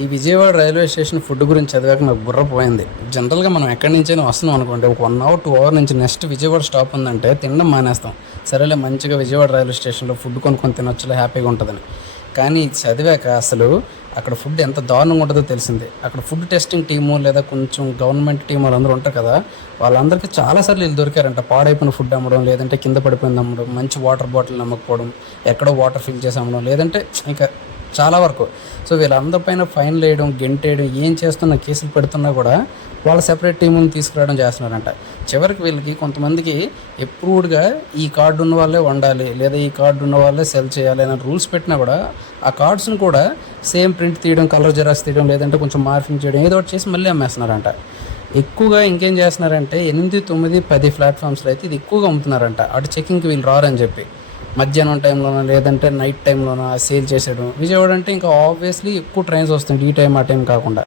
ఈ Vijayawada railway station food గురించి చదివాక నాకు బుర్ర పోయింది. జనరల్గా మనం ఎక్కడి నుంచైనా వస్తున్నాం అనుకోండి, ఒక 1 అవర్ 2 అవర్ నుంచి నెక్స్ట్ విజయవాడ స్టాప్ ఉందంటే తినడం మానేస్తాం. సరేలే మంచిగా విజయవాడ రైల్వే స్టేషన్లో ఫుడ్ కొనుక్కొని తినొచ్చులే హ్యాపీగా ఉంటుందని. కానీ ఇది చదివాక అసలు అక్కడ ఫుడ్ ఎంత దారుణంగా ఉంటుందో తెలిసింది. అక్కడ ఫుడ్ టెస్టింగ్ టీము లేదా కొంచెం గవర్నమెంట్ టీం వాళ్ళందరూ ఉంటారు కదా, వాళ్ళందరికీ చాలాసార్లు వీళ్ళు దొరికారంట. పాడైపోయిన ఫుడ్ అమ్మడం, లేదంటే కింద పడిపోయింది అమ్మడం, మంచి వాటర్ బాటిల్ అమ్మకపోవడం, ఎక్కడో వాటర్ ఫిల్ చేసి అమ్మడం, లేదంటే ఇంకా చాలా వరకు. సో వీళ్ళందరిపైన ఫైన్లు వేయడం, గెంటేయడం, ఏం చేస్తున్న కేసులు పెడుతున్నా కూడా వాళ్ళ సెపరేట్ టీముని తీసుకురావడం చేస్తున్నారంట. చివరికి వీళ్ళకి కొంతమందికి అప్రూవ్డ్గా ఈ కార్డు ఉన్న వాళ్ళే వండాలి, లేదా ఈ కార్డు ఉన్న వాళ్ళే సెల్ చేయాలి అనే రూల్స్ పెట్టినా కూడా ఆ కార్డ్స్ని కూడా సేమ్ ప్రింట్ తీయడం, కలర్ జెరాక్స్ తీయడం, లేదంటే కొంచెం మార్ఫింగ్ చేయడం, ఏదో ఒకటి చేసి మళ్ళీ అమ్మేస్తున్నారంట. ఎక్కువగా ఇంకేం చేస్తున్నారంటే 8, 9, 10 ప్లాట్ఫామ్స్లో అయితే ఇది ఎక్కువగా అమ్ముతున్నారంట. అటు చెకింగ్కి వీళ్ళు రారని చెప్పి మధ్యాహ్నం టైంలోనో లేదంటే నైట్ టైంలోనో సేల్ చేసేయడం. విజయవాడ అంటే ఇంకా ఆబ్వియస్లీ ఎక్కువ ట్రైన్స్ వస్తుంది ఈ టైం ఆ టైం కాకుండా.